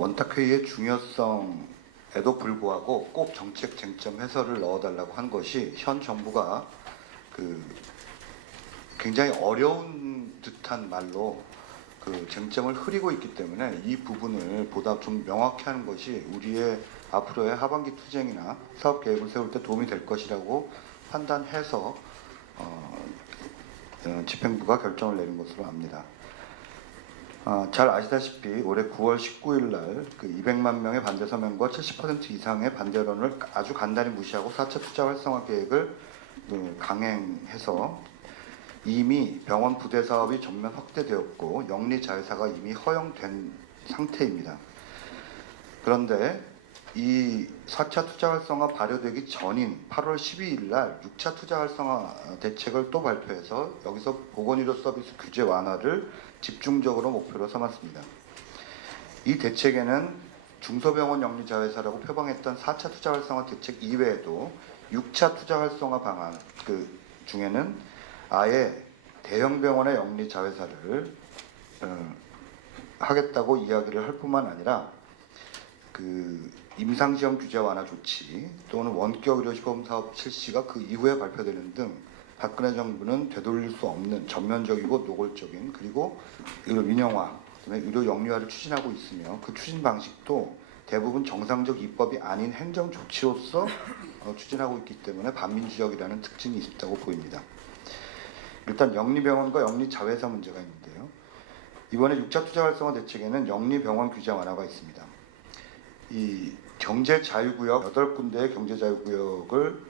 원탁회의의 중요성에도 불구하고 꼭 정책 쟁점 해설을 넣어달라고 한 것이 현 정부가 그 굉장히 어려운 듯한 말로 그 쟁점을 흐리고 있기 때문에 이 부분을 보다 좀 명확히 하는 것이 우리의 앞으로의 하반기 투쟁이나 사업 계획을 세울 때 도움이 될 것이라고 판단해서 어, 어, 집행부가 결정을 내린 것으로 압니다. 아, 잘 아시다시피 올해 9월 19일 날 그 200만 명의 반대 서명과 70% 이상의 반대론을 아주 간단히 무시하고 4차 투자 활성화 계획을 그 강행해서 이미 병원 부대 사업이 전면 확대되었고 영리 자회사가 이미 허용된 상태입니다. 그런데 이 4차 투자 활성화 발효되기 전인 8월 12일 날 6차 투자 활성화 대책을 또 발표해서 여기서 보건의료 서비스 규제 완화를 집중적으로 목표로 삼았습니다. 이 대책에는 중소병원 영리자회사라고 표방했던 4차 투자 활성화 대책 이외에도 6차 투자 활성화 방안 그 중에는 아예 대형 병원의 영리 자회사를 어, 하겠다고 이야기를 할 뿐만 아니라 그 임상시험 규제 완화 조치 또는 원격 의료시범 사업 실시가 그 이후에 발표되는 등 박근혜 정부는 되돌릴 수 없는 전면적이고 노골적인 그리고 의료 민영화, 그다음에 의료 영리화를 추진하고 있으며 그 추진 방식도 대부분 정상적 입법이 아닌 행정 조치로서 어, 추진하고 있기 때문에 반민주적이라는 특징이 있다고 보입니다. 일단 영리병원과 영리자회사 문제가 있는데요. 이번에 6차 투자 활성화 대책에는 영리병원 규제 완화가 있습니다. 이 경제 자유구역 8군데의 경제 자유구역을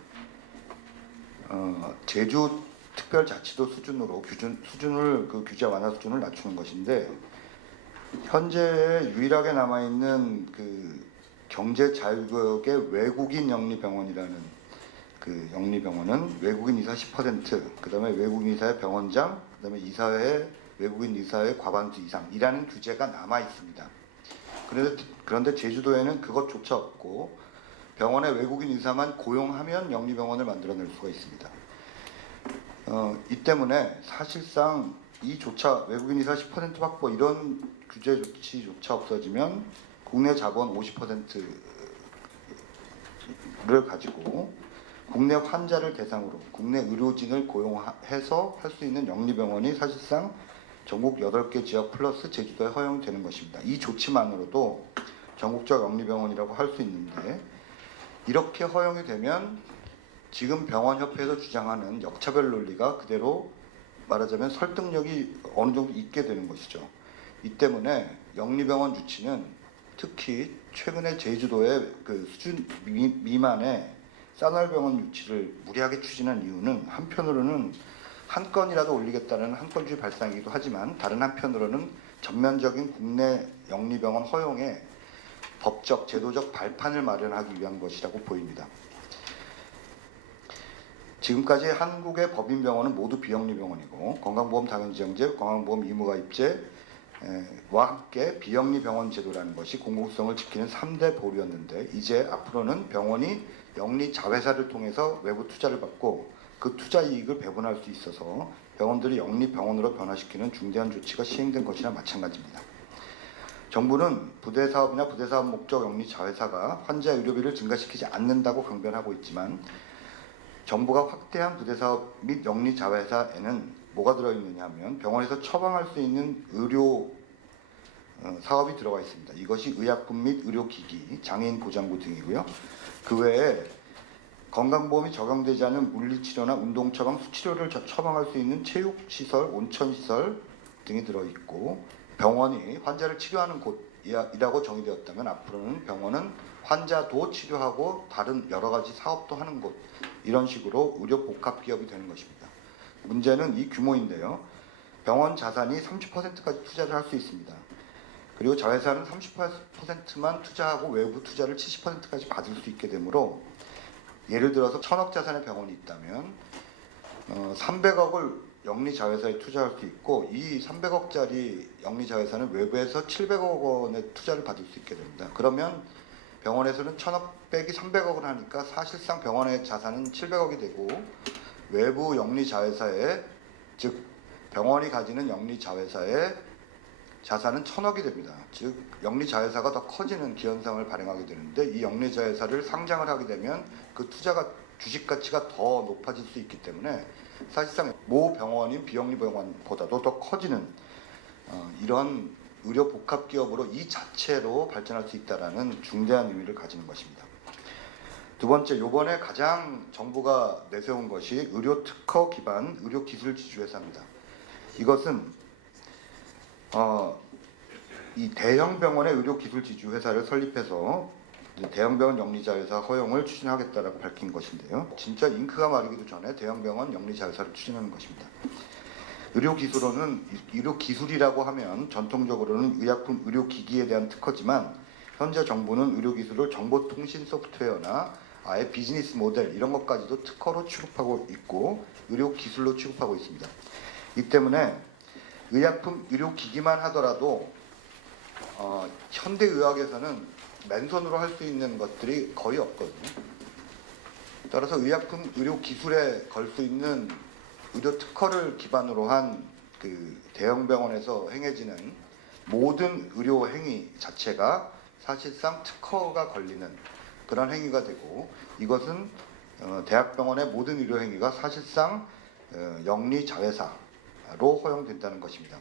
어, 제주 특별자치도 수준으로 규준 수준을 그 규제 완화 수준을 낮추는 것인데 현재 유일하게 남아 있는 그 경제 자유구역의 외국인 영리병원이라는 그 영리병원은 외국인 이사 10%, 그다음에 외국인 이사의 병원장, 그다음에 이사회 외국인 이사의 과반수 이상이라는 규제가 남아 있습니다. 그런데 그런데 제주도에는 그것조차 없고 병원의 외국인 의사만 고용하면 영리병원을 만들어낼 수가 있습니다. 어, 이 때문에 사실상 이조차 외국인 의사 10% 확보 이런 규제 조치조차 없어지면 국내 자본 50%를 가지고 국내 환자를 대상으로 국내 의료진을 고용해서 할 수 있는 영리병원이 사실상 전국 8개 지역 플러스 제주도에 허용되는 것입니다. 이 조치만으로도 전국적 영리병원이라고 할 수 있는데 이렇게 허용이 되면 지금 병원협회에서 주장하는 역차별 논리가 그대로 말하자면 설득력이 어느 정도 있게 되는 것이죠. 이 때문에 영리병원 유치는 특히 최근에 제주도의 그 수준 미, 미만의 쌍알병원 유치를 무리하게 추진한 이유는 한편으로는 한 건이라도 올리겠다는 한 건주의 발상이기도 하지만 다른 한편으로는 전면적인 국내 영리병원 허용에 법적, 제도적 발판을 마련하기 위한 것이라고 보입니다. 지금까지 한국의 법인병원은 모두 비영리 병원이고 건강보험 당연지정제, 건강보험 의무가 입제와 함께 비영리 병원 제도라는 것이 공공성을 지키는 3대 보류였는데 이제 앞으로는 병원이 영리 자회사를 통해서 외부 투자를 받고 그 투자 이익을 배분할 수 있어서 병원들이 영리 병원으로 변화시키는 중대한 조치가 시행된 것이나 마찬가지입니다. 정부는 부대 사업이나 부대 사업 목적 영리 자회사가 환자 의료비를 증가시키지 않는다고 강변하고 있지만 정부가 확대한 부대 사업 및 영리 자회사에는 뭐가 들어있느냐 하면 병원에서 처방할 수 있는 의료 어, 사업이 들어가 있습니다. 이것이 의약품 및 의료기기, 장애인 보장부 등이고요. 그 외에 건강보험이 적용되지 않은 물리치료나 운동처방, 수치료를 저- 처방할 수 있는 체육시설, 온천시설 등이 들어있고 병원이 환자를 치료하는 곳이라고 정의되었다면 앞으로는 병원은 환자도 치료하고 다른 여러 가지 사업도 하는 곳 이런 식으로 의료 복합 기업이 되는 것입니다. 문제는 이 규모인데요. 병원 자산이 30%까지 투자를 할 수 있습니다. 그리고 자회사는 30%만 투자하고 외부 투자를 70%까지 받을 수 있게 되므로 예를 들어서 천억 자산의 병원이 있다면 어, 300억을 영리 자회사에 투자할 수 있고 이 300억짜리 영리 자회사는 외부에서 700억 원의 투자를 받을 수 있게 됩니다. 그러면 병원에서는 천억 빼기 300억을 하니까 사실상 병원의 자산은 700억이 되고 외부 영리 자회사에 즉 병원이 가지는 영리 자회사에 자산은 천억이 됩니다. 즉 영리 자회사가 더 커지는 기현상을 발행하게 되는데 이 영리 자회사를 상장을 하게 되면 그 투자가 주식 가치가 더 높아질 수 있기 때문에 사실상 모 병원인 비영리 병원보다도 더 커지는 어, 이런 의료 복합 기업으로 이 자체로 발전할 수 있다라는 중대한 의미를 가지는 것입니다. 두 번째, 요번에 가장 정부가 내세운 것이 의료 특허 기반 의료 기술 지주 회사입니다. 이것은 어, 이 대형 병원의 의료 기술 지주 회사를 설립해서 대형 병원 영리자 회사 허용을 추진하겠다라고 밝힌 것인데요. 진짜 잉크가 마르기도 전에 대형 병원 영리자 회사를 추진하는 것입니다. 의료 기술로는 의료 기술이라고 하면 전통적으로는 의약품 의료 기기에 대한 특허지만 현재 정부는 의료 기술을 정보통신 소프트웨어나 아예 비즈니스 모델 이런 것까지도 특허로 취급하고 있고 의료 기술로 취급하고 있습니다. 이 때문에 의약품 의료 기기만 하더라도 어, 현대 의학에서는 맨손으로 할 수 있는 것들이 거의 없거든요. 따라서 의약품 의료 기술에 걸 수 있는 의료 특허를 기반으로 한 그 대형 병원에서 행해지는 모든 의료 행위 자체가 사실상 특허가 걸리는 그런 행위가 되고 이것은 어, 대학병원의 모든 의료 행위가 사실상 어, 영리 자회사로 허용된다는 것입니다.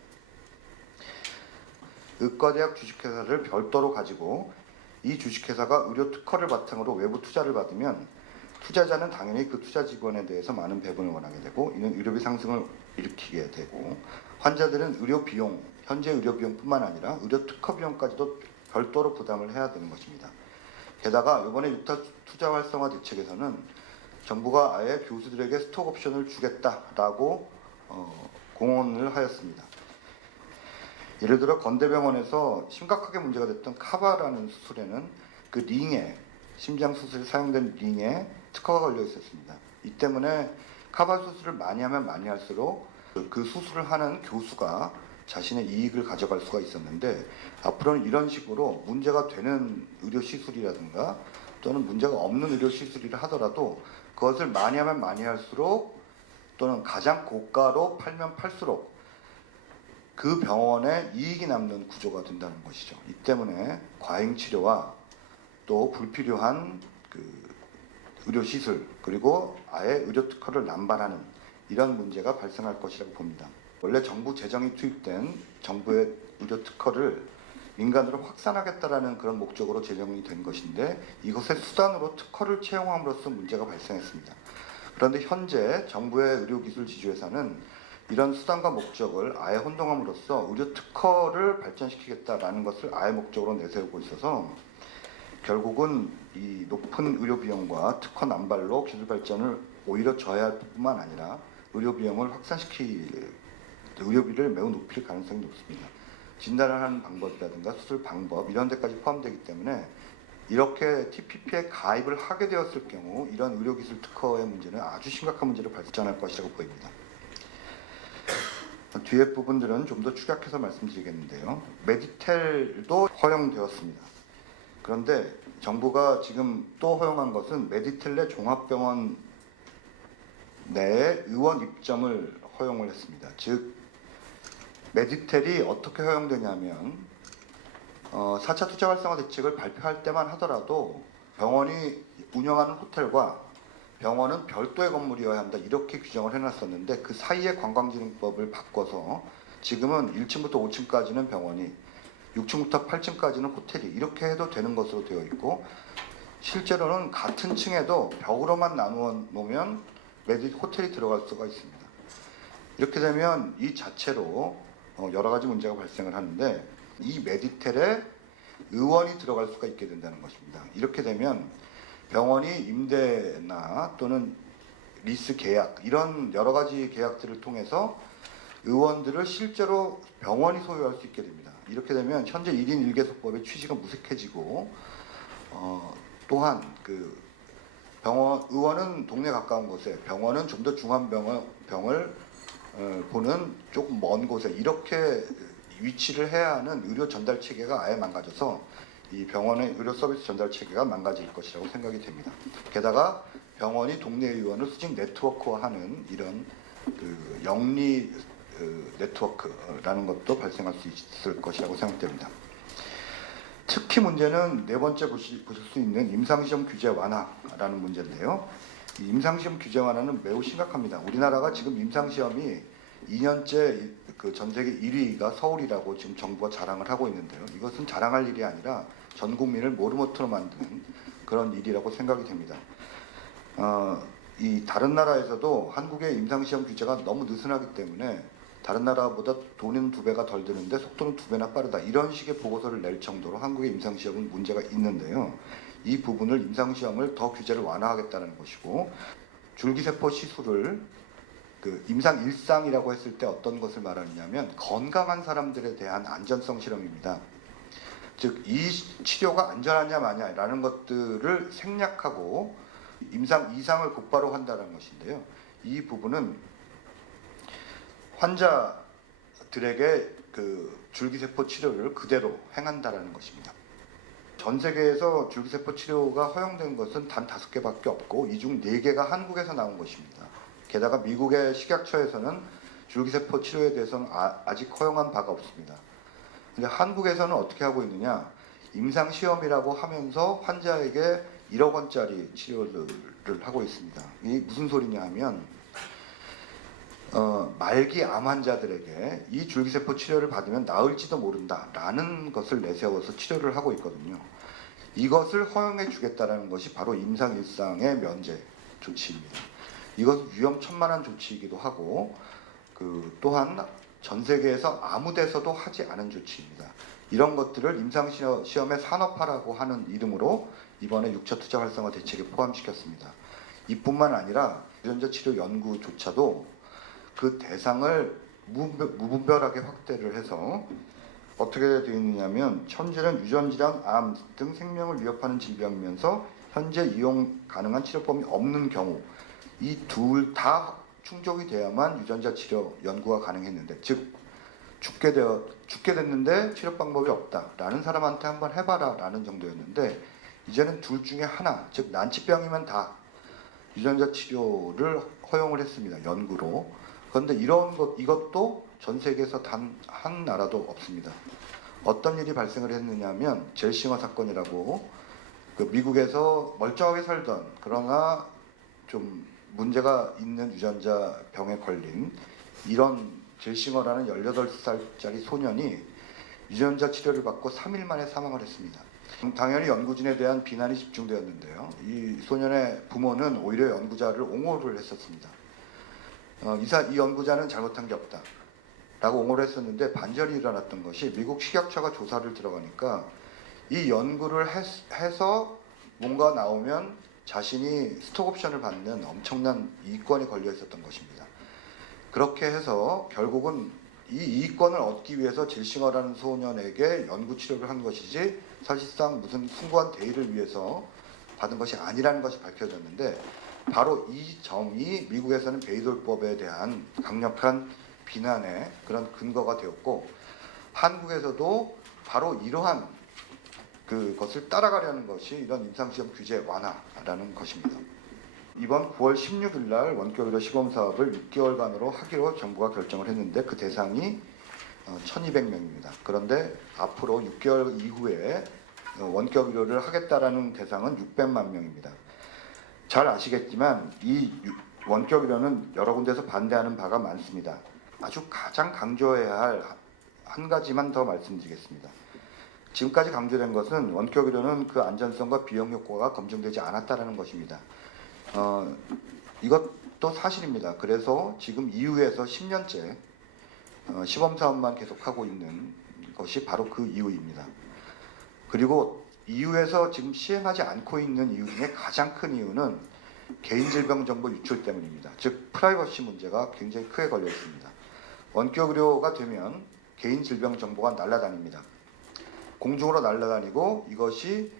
의과대학 주식회사를 별도로 가지고 이 주식회사가 의료 특허를 바탕으로 외부 투자를 받으면 투자자는 당연히 그 투자 직원에 대해서 많은 배분을 원하게 되고 이는 의료비 상승을 일으키게 되고 환자들은 의료 비용, 현재 의료 비용뿐만 아니라 의료 특허 비용까지도 별도로 부담을 해야 되는 것입니다. 게다가 이번에 유타 투자 활성화 대책에서는 정부가 아예 교수들에게 스톡 옵션을 주겠다라고 어, 공언을 하였습니다. 예를 들어 건대병원에서 심각하게 문제가 됐던 카바라는 수술에는 그 링에 심장 수술에 사용된 링에 특허가 걸려 있었습니다. 이 때문에 카바 수술을 많이 하면 많이 할수록 그- 그 수술을 하는 교수가 자신의 이익을 가져갈 수가 있었는데 앞으로는 이런 식으로 문제가 되는 의료 시술이라든가 또는 문제가 없는 의료 시술이라 하더라도 그것을 많이 하면 많이 할수록 또는 가장 고가로 팔면 팔수록 그 병원에 이익이 남는 구조가 된다는 것이죠. 이 때문에 과잉 치료와 또 불필요한 그 의료 시술 그리고 아예 의료 특허를 남발하는 이런 문제가 발생할 것이라고 봅니다. 원래 정부 재정이 투입된 정부의 의료 특허를 민간으로 확산하겠다라는 그런 목적으로 제정이 된 것인데 이것의 수단으로 특허를 채용함으로써 문제가 발생했습니다. 그런데 현재 정부의 의료기술 지주회사는 이런 수단과 목적을 아예 혼동함으로써 의료 특허를 발전시키겠다라는 것을 아예 목적으로 내세우고 있어서 결국은 이 높은 의료 비용과 특허 남발로 기술 발전을 오히려 저해할 뿐만 아니라 의료 비용을 확산시키 의료비를 매우 높일 가능성이 높습니다. 진단을 하는 방법이라든가 수술 방법 이런 데까지 포함되기 때문에 이렇게 TPP에 가입을 하게 되었을 경우 이런 의료기술 특허의 문제는 아주 심각한 문제로 발전할 것이라고 보입니다. 뒤에 부분들은 좀 더 축약해서 말씀드리겠는데요. 메디텔도 허용되었습니다. 그런데 정부가 지금 또 허용한 것은 메디텔 내 종합병원 내에 의원 입점을 허용을 했습니다. 즉 메디텔이 어떻게 허용되냐면 어, 4차 투자 활성화 대책을 발표할 때만 하더라도 병원이 운영하는 호텔과 병원은 별도의 건물이어야 한다 이렇게 규정을 해놨었는데 그 사이에 관광진흥법을 바꿔서 지금은 1층부터 5층까지는 병원이 6층부터 8층까지는 호텔이 이렇게 해도 되는 것으로 되어 있고 실제로는 같은 층에도 벽으로만 나누어 놓으면 메디 호텔이 들어갈 수가 있습니다. 이렇게 되면 이 자체로 어, 여러 가지 문제가 발생을 하는데 이 메디텔에 의원이 들어갈 수가 있게 된다는 것입니다. 이렇게 되면 병원이 임대나 또는 리스 계약 이런 여러 가지 계약들을 통해서 의원들을 실제로 병원이 소유할 수 있게 됩니다. 이렇게 되면 현재 1인 1개소법의 취지가 무색해지고 어, 또한 그 병원 의원은 동네 가까운 곳에 병원은 좀 더 중한 병을 병을 어, 보는 조금 먼 곳에 이렇게 위치를 해야 하는 의료 전달 체계가 아예 망가져서 이 병원의 의료 서비스 전달 체계가 망가질 것이라고 생각이 됩니다. 게다가 병원이 동네 의원을 수직 네트워크화하는 이런 그 영리 그 네트워크라는 것도 발생할 수 있을 것이라고 생각됩니다. 특히 문제는 네 번째 보시, 보실 수 있는 임상시험 규제 완화라는 문제인데요. 이 임상시험 규제 완화는 매우 심각합니다. 우리나라가 지금 임상시험이 2년째 그 전 세계 1위가 서울이라고 지금 정부가 자랑을 하고 있는데요. 이것은 자랑할 일이 아니라 전 국민을 모르모토로 만드는 그런 일이라고 생각이 됩니다. 어, 이 다른 나라에서도 한국의 임상시험 규제가 너무 느슨하기 때문에 다른 나라보다 돈은 두 배가 덜 드는데 속도는 두 배나 빠르다 이런 식의 보고서를 낼 정도로 한국의 임상시험은 문제가 있는데요. 이 부분을 임상시험을 더 규제를 완화하겠다는 것이고 줄기세포 시술을 그 임상 일상이라고 했을 때 어떤 것을 말하느냐면 건강한 사람들에 대한 안전성 실험입니다. 즉 이 치료가 안전하냐 마냐라는 것들을 생략하고 임상 이상을 곧바로 한다는 것인데요. 이 부분은 환자들에게 그 줄기세포 치료를 그대로 행한다라는 것입니다. 전 세계에서 줄기세포 치료가 허용된 것은 단 다섯 개밖에 없고 이 중 네 개가 한국에서 나온 것입니다. 게다가 미국의 식약처에서는 줄기세포 치료에 대해서는 아, 아직 허용한 바가 없습니다. 근데 한국에서는 어떻게 하고 있느냐? 임상 시험이라고 하면서 환자에게 1억 원짜리 치료를 하고 있습니다. 이 무슨 소리냐 하면 어, 말기 암 환자들에게 이 줄기세포 치료를 받으면 나을지도 모른다라는 것을 내세워서 치료를 하고 있거든요. 이것을 허용해 주겠다라는 것이 바로 임상 일상의 면제 조치입니다. 이것은 위험천만한 조치이기도 하고 그 또한 전 세계에서 아무 데서도 하지 않은 조치입니다. 이런 것들을 임상 시험- 시험의 산업화라고 하는 이름으로 이번에 6차 투자 활성화 대책에 포함시켰습니다. 이뿐만 아니라 유전자 치료 연구조차도 그 대상을 무분별- 무분별하게 확대를 해서 어떻게 되어 있느냐면 현재는 유전질환, 암 등 생명을 위협하는 질병이면서 현재 이용 가능한 치료법이 없는 경우 이 둘 다 충족이 돼야만 유전자 치료 연구가 가능했는데 즉 죽게 되어 죽게 됐는데 치료 방법이 없다라는 사람한테 한번 해봐라라는 정도였는데 이제는 둘 중에 하나 즉 난치병이면 다 유전자 치료를 허용을 했습니다 연구로 그런데 이런 것 이것도 전 세계에서 단 한 나라도 없습니다. 어떤 일이 발생을 했느냐면 젤싱어 사건이라고 그 미국에서 멀쩡하게 살던 그러나 좀 문제가 있는 유전자 병에 걸린 이런 젤싱어라는 18살짜리 소년이 유전자 치료를 받고 3일 만에 사망을 했습니다. 당연히 연구진에 대한 비난이 집중되었는데요. 이 소년의 부모는 오히려 연구자를 옹호를 했었습니다. 어, 이사 이 연구자는 잘못한 게 없다. 라고 옹호를 했었는데 반전이 일어났던 것이 미국 식약처가 조사를 들어가니까 이 연구를 했, 해서 뭔가 나오면 자신이 스톡옵션을 받는 엄청난 이익권이 걸려 있었던 것입니다. 그렇게 해서 결국은 이 이익권을 얻기 위해서 질싱어라는 소년에게 연구 치료를 한 것이지 사실상 무슨 숭고한 대의를 위해서 받은 것이 아니라는 것이 밝혀졌는데 바로 이 점이 미국에서는 베이돌법에 대한 강력한 비난의 그런 근거가 되었고 한국에서도 바로 이러한 그것을 따라가려는 것이 이런 임상시험 규제 완화라는 것입니다. 이번 9월 16일 날 원격의료 시범 사업을 6개월간으로 하기로 정부가 결정을 했는데 그 대상이 1,200명입니다. 그런데 앞으로 6개월 이후에 어, 원격 의료를 하겠다라는 대상은 600만 명입니다. 잘 아시겠지만 이 유- 원격 의료는 여러 군데서 반대하는 바가 많습니다. 아주 가장 강조해야 할 한 가지만 더 말씀드리겠습니다. 지금까지 강조된 것은 원격 의료는 그 안전성과 비용 효과가 검증되지 않았다는 것입니다. 어, 이것도 사실입니다. 그래서 지금 EU에서 10년째 어, 시범 사업만 계속하고 있는 것이 바로 그 이유입니다. 그리고 EU에서 지금 시행하지 않고 있는 이유 중에 가장 큰 이유는 개인 질병 정보 유출 때문입니다. 즉 프라이버시 문제가 굉장히 크게 걸려 있습니다. 원격 의료가 되면 개인 질병 정보가 날아다닙니다. 공중으로 날아다니고 이것이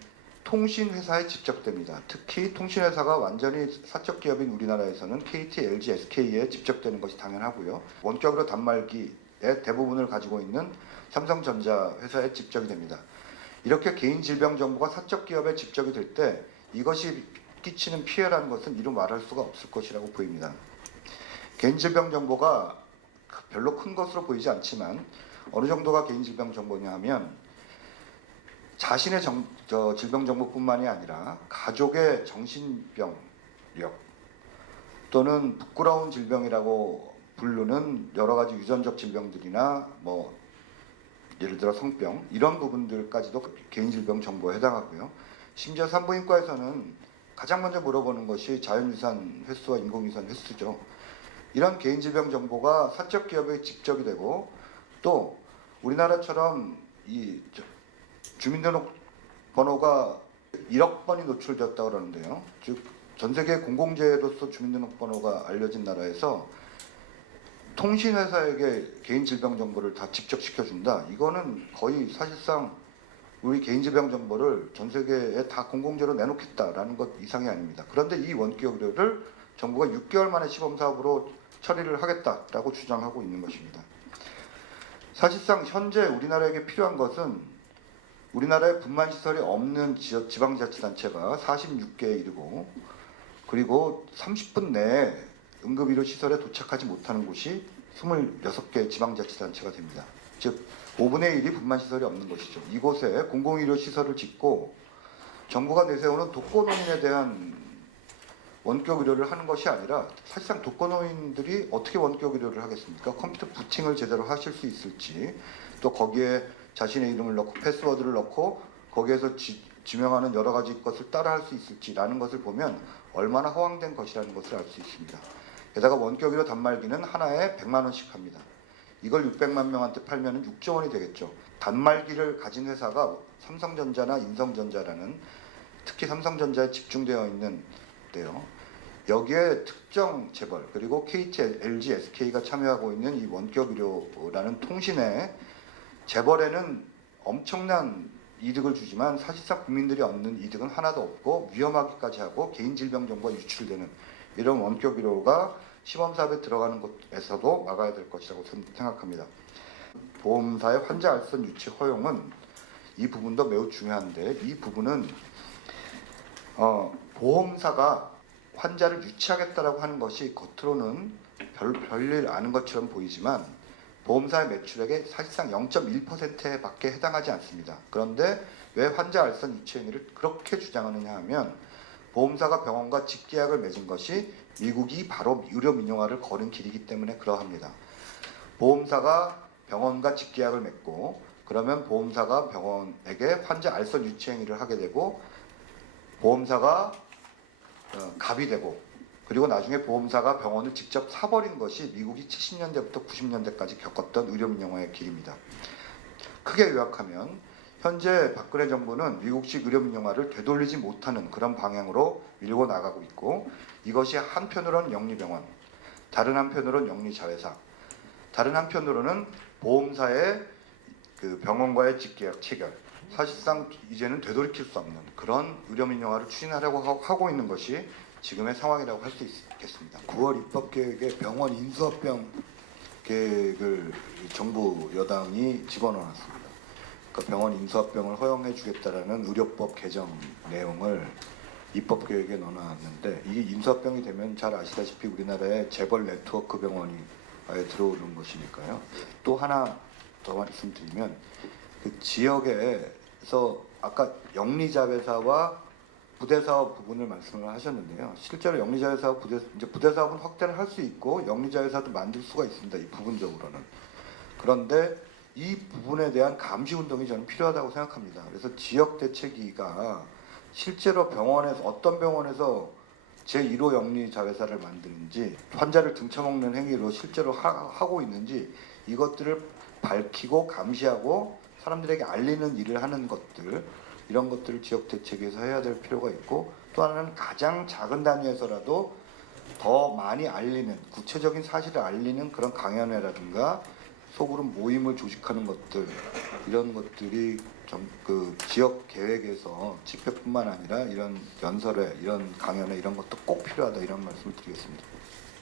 통신 회사에 집적됩니다. 특히 통신 회사가 완전히 사적 기업인 우리나라에서는 KT, LG, SK에 집적되는 것이 당연하고요. 원격으로 단말기의 대부분을 가지고 있는 삼성전자 회사에 집적이 됩니다. 이렇게 개인 질병 정보가 사적 기업에 집적이 될 때 이것이 끼치는 피해라는 것은 이루 말할 수가 없을 것이라고 보입니다. 개인 질병 정보가 별로 큰 것으로 보이지 않지만 어느 정도가 개인 질병 정보냐 하면 자신의 정, 저 질병 정보뿐만이 아니라 가족의 정신병력 또는 부끄러운 질병이라고 부르는 여러 가지 유전적 질병들이나 뭐 예를 들어 성병 이런 부분들까지도 개인 질병 정보에 해당하고요. 심지어 산부인과에서는 가장 먼저 물어보는 것이 자연유산 횟수와 인공유산 횟수죠. 이런 개인 질병 정보가 사적 기업의 직접이 되고 또 우리나라처럼 이 저- 주민등록 번호가 1억 번이 노출되었다고 그러는데요. 즉 전 세계 공공재로서 주민등록번호가 알려진 나라에서 통신회사에게 개인 질병 정보를 다 직접 시켜준다. 이거는 거의 사실상 우리 개인 질병 정보를 전 세계에 다 공공재로 내놓겠다라는 것 이상이 아닙니다. 그런데 이 원격 의료를 정부가 6개월 만에 시범 사업으로 처리를 하겠다라고 주장하고 있는 것입니다. 사실상 현재 우리나라에게 필요한 것은 우리나라에 분만 시설이 없는 지방자치단체가 46개에 이르고 그리고 30분 내에 응급의료 시설에 도착하지 못하는 곳이 26개 지방자치단체가 됩니다. 즉 5분의 1이 분만 시설이 없는 것이죠. 이곳에 공공의료 시설을 짓고 정부가 내세우는 독거노인에 대한 원격 의료를 하는 것이 아니라 사실상 독거노인들이 어떻게 원격 의료를 하겠습니까? 컴퓨터 부팅을 제대로 하실 수 있을지 또 거기에 자신의 이름을 넣고 패스워드를 넣고 거기에서 지, 지명하는 여러 가지 것을 따라할 수 있을지라는 것을 보면 얼마나 허황된 것이라는 것을 알 수 있습니다. 게다가 원격 의료 단말기는 하나에 100만 원씩 합니다. 이걸 600만 명한테 팔면 6조 원이 되겠죠. 단말기를 가진 회사가 삼성전자나 인성전자라는 특히 삼성전자에 집중되어 있는 데요. 여기에 특정 재벌 그리고 KT, LG, SK가 참여하고 있는 이 원격 의료라는 통신에 재벌에는 엄청난 이득을 주지만 사실상 국민들이 얻는 이득은 하나도 없고 위험하기까지 하고 개인 질병 정보가 유출되는 이런 원격 의료가 시범 사업에 들어가는 곳에서도 막아야 될 것이라고 생각합니다. 보험사의 환자 알선 유치 허용은 이 부분도 매우 중요한데 이 부분은 어, 보험사가 환자를 유치하겠다라고 하는 것이 겉으로는 별, 별일 아는 것처럼 보이지만 보험사의 매출액의 사실상 0.1%에 밖에 해당하지 않습니다. 그런데 왜 환자 알선 유치 행위를 그렇게 주장하느냐 하면 보험사가 병원과 직계약을 맺은 것이 미국이 바로 의료 민영화를 거는 길이기 때문에 그러합니다. 보험사가 병원과 직계약을 맺고 그러면 보험사가 병원에게 환자 알선 유치 행위를 하게 되고 보험사가 어, 갑이 되고 그리고 나중에 보험사가 병원을 직접 사버린 것이 미국이 70년대부터 90년대까지 겪었던 의료 민영화의 길입니다. 크게 요약하면 현재 박근혜 정부는 미국식 의료 민영화를 되돌리지 못하는 그런 방향으로 밀고 나가고 있고 이것이 한편으로는 영리병원, 다른 한편으로는 영리자회사, 다른 한편으로는 보험사의 그 병원과의 직계약 체결, 사실상 이제는 되돌이킬 수 없는 그런 의료 민영화를 추진하려고 하- 하고 있는 것이 지금의 상황이라고 할 수 있겠습니다. 9월 입법 계획에 병원 인수합병 계획을 정부 여당이 집어넣었습니다. 그러니까 병원 인수합병을 허용해 주겠다라는 의료법 개정 내용을 입법 계획에 넣어놨는데 이게 인수합병이 되면 잘 아시다시피 우리나라에 재벌 네트워크 병원이 아예 들어오는 것이니까요. 또 하나 더 말씀드리면 그 지역에서 아까 영리자회사와 부대사업 부분을 말씀을 하셨는데요. 실제로 영리자회사 부대 이제 부대사업은 확대를 할 수 있고 영리자회사도 만들 수가 있습니다. 이 부분적으로는. 그런데 이 부분에 대한 감시 운동이 저는 필요하다고 생각합니다. 그래서 지역 대책위가 실제로 병원에서 어떤 병원에서 제1호 영리 자회사를 만드는지 환자를 등쳐먹는 행위로 실제로 하, 하고 있는지 이것들을 밝히고 감시하고 사람들에게 알리는 일을 하는 것들 이런 것들을 지역 대책에서 해야 될 필요가 있고 또 하나는 가장 작은 단위에서라도 더 많이 알리는 구체적인 사실을 알리는 그런 강연회라든가 소그룹 모임을 조직하는 것들 이런 것들이 좀 그 지역 계획에서 집회뿐만 아니라 이런 연설회 이런 강연회 이런 것도 꼭 필요하다 이런 말씀을 드리겠습니다.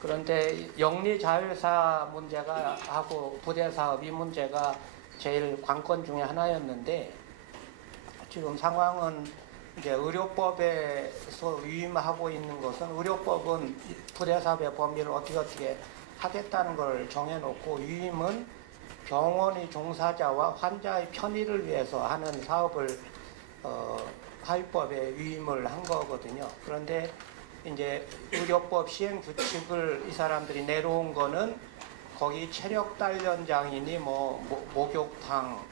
그런데 영리 자회사 문제가 하고 부대 사업 이 문제가 제일 관건 중에 하나였는데 지금 상황은 이제 의료법에서 위임하고 있는 것은 의료법은 부대 사업의 범위를 어떻게 어떻게 하겠다는 걸 정해놓고 위임은 병원의 종사자와 환자의 편의를 위해서 하는 사업을 어, 하위법에 위임을 한 거거든요. 그런데 이제 의료법 시행 규칙을 이 사람들이 내려온 거는 거기 체력 단련 장인이 뭐 모- 목욕탕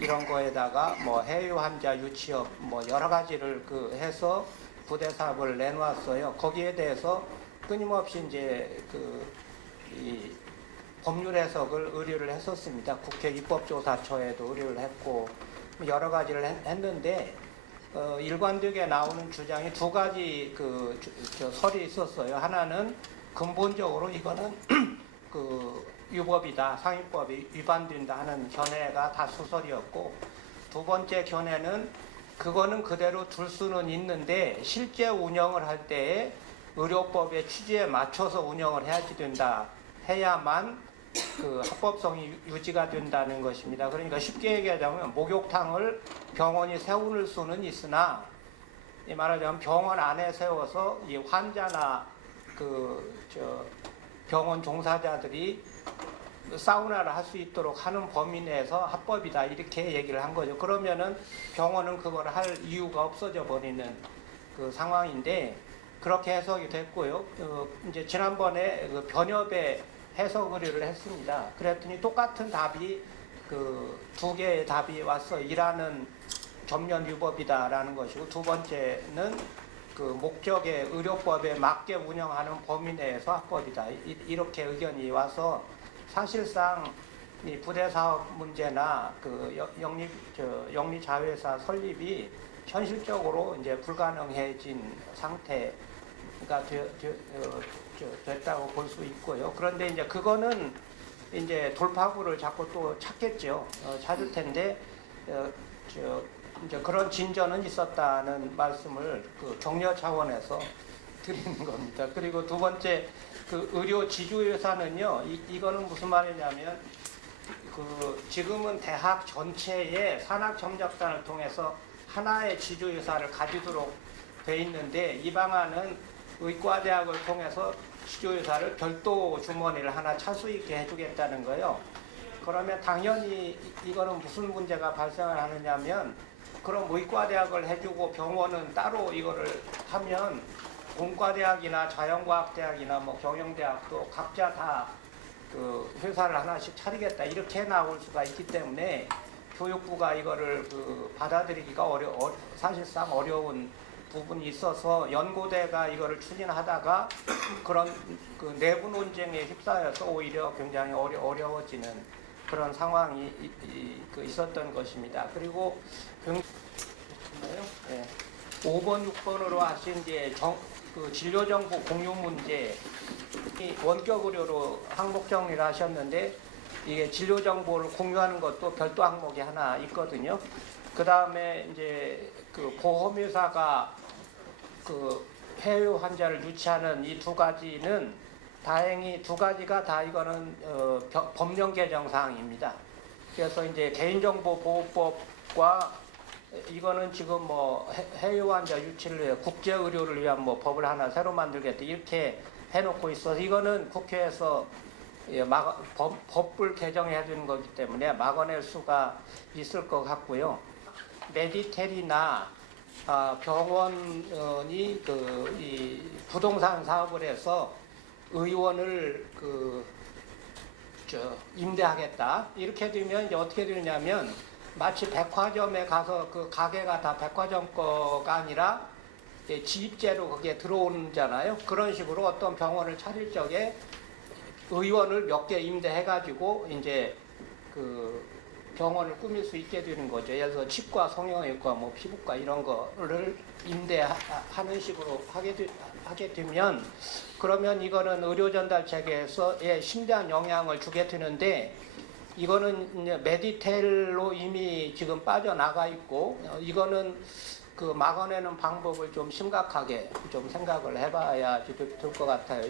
이런 거에다가 뭐 해유 환자 유치업 뭐 여러 가지를 그 해서 부대 사업을 내놓았어요. 거기에 대해서 끊임없이 이제 그이 법률 해석을 의뢰를 했었습니다. 국회 입법조사처에도 의뢰를 했고 여러 가지를 했, 했는데 어, 일관되게 나오는 주장이 두 가지 그 주- 저 설이 있었어요. 하나는 근본적으로 이거는 그 유법이다, 상위법이 위반된다 하는 견해가 다 수설이었고 두 번째 견해는 그거는 그대로 둘 수는 있는데 실제 운영을 할 때에 의료법의 취지에 맞춰서 운영을 해야지 된다. 해야만 그 합법성이 유- 유지가 된다는 것입니다. 그러니까 쉽게 얘기하자면 목욕탕을 병원이 세우는 수는 있으나 이 말하자면 병원 안에 세워서 이 환자나 그 저 병원 종사자들이 사우나를 할 수 있도록 하는 범위 내에서 합법이다 이렇게 얘기를 한 거죠. 그러면은 병원은 그걸 할 이유가 없어져 버리는 그 상황인데 그렇게 해석이 됐고요. 어, 이제 지난번에 그 변협에 해석 의뢰를 했습니다. 그랬더니 똑같은 답이 그 두 개의 답이 왔어. 일하는 전면 유법이다라는 것이고 두 번째는 그 목적의 의료법에 맞게 운영하는 범위 내에서 합법이다. 이- 이렇게 의견이 와서 사실상 이 부대 사업 문제나 그 영- 영리 저 영리 자회사 설립이 현실적으로 이제 불가능해진 상태가 되, 되, 어, 저, 됐다고 볼 수 있고요. 그런데 이제 그거는 이제 돌파구를 자꾸 또 찾겠죠. 어, 찾을 텐데 어, 저, 이제 그런 진전은 있었다는 말씀을 그 격려 차원에서 드리는 겁니다. 그리고 두 번째 그 의료 지주회사는요. 이, 이거는 무슨 말이냐면 그 지금은 대학 전체에 산학 정작단을 통해서 하나의 지주회사를 가지도록 돼 있는데 이 방안은 의과대학을 통해서 지주회사를 별도 주머니를 하나 찰수 있게 해주겠다는 거예요. 그러면 당연히 이- 이거는 무슨 문제가 발생을 하느냐면 그럼 의과대학을 해주고 병원은 따로 이거를 하면 공과대학이나 자연과학대학이나 뭐 경영대학도 각자 다 그 회사를 하나씩 차리겠다. 이렇게 나올 수가 있기 때문에 교육부가 이거를 그 받아들이기가 어려 어, 사실상 어려운 부분이 있어서 연고대가 이거를 추진하다가 그런 그 내부 논쟁에 휩싸여서 오히려 굉장히 어려, 어려워지는 그런 상황이 그 있었던 것입니다. 그리고 굉- 네. 5번, 6번으로 하신 이제 정, 그 진료 정보 공유 문제 이 원격 의료로 항목 정리를 하셨는데 이게 진료 정보를 공유하는 것도 별도 항목이 하나 있거든요. 그 다음에 이제 그 보험회사가 그 해외 환자를 유치하는 이 두 가지는 다행히 두 가지가 다 이거는 어, 겨- 법령 개정 사항입니다. 그래서 이제 개인정보 보호법과 이거는 지금 뭐 해- 해외 환자 유치를 위해 국제 의료를 위한 뭐 법을 하나 새로 만들겠다 이렇게 해놓고 있어서 이거는 국회에서 예, 막, 법, 법을 개정해야 되는 거기 때문에 막아낼 수가 있을 것 같고요. 메디텔이나 아, 병원이 그, 이 부동산 사업을 해서 의원을 그, 저, 임대하겠다. 이렇게 되면 이제 어떻게 되냐면 마치 백화점에 가서 그 가게가 다 백화점 거가 아니라 이제 지입제로 그게 들어오잖아요. 그런 식으로 어떤 병원을 차릴 적에 의원을 몇 개 임대해가지고 이제 그 병원을 꾸밀 수 있게 되는 거죠. 예를 들어서 치과, 성형외과, 뭐 피부과 이런 거를 임대하는 식으로 하게, 되, 하게 되면 그러면 이거는 의료 전달 체계에서의 심대한 영향을 주게 되는데 이거는 메디텔로 이미 지금 빠져나가 있고 어, 이거는 그 막아내는 방법을 좀 심각하게 좀 생각을 해봐야 될 것 같아요.